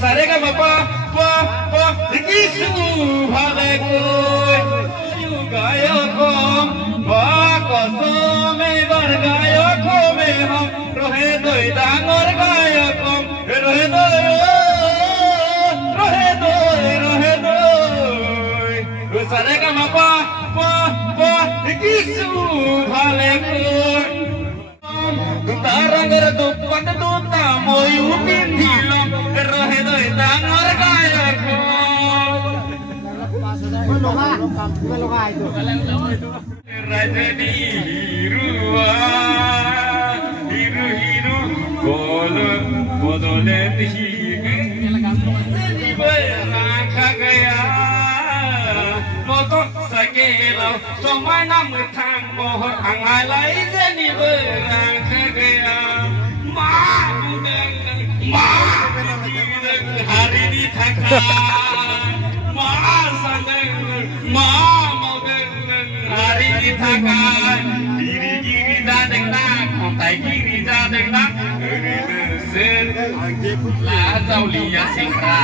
Sare ka pa kisu bhale koi gayo kom ba kosome bar gayo kome ham rohe doi dangor gayo kom rohe doi Sare ka pa kisu bhale koi Tarang dupat duta moyu pindilom rohe doi dangor gayo kom Rajani hirua hiru bodole tihi berangka gaya motor sakelo somai nam thang boh angai lai jeni berangka gaya ma hari ni thaka ma sandeng ma hari ni thaka giri dadeng na kontai giri dadeng na sen la zaulia singra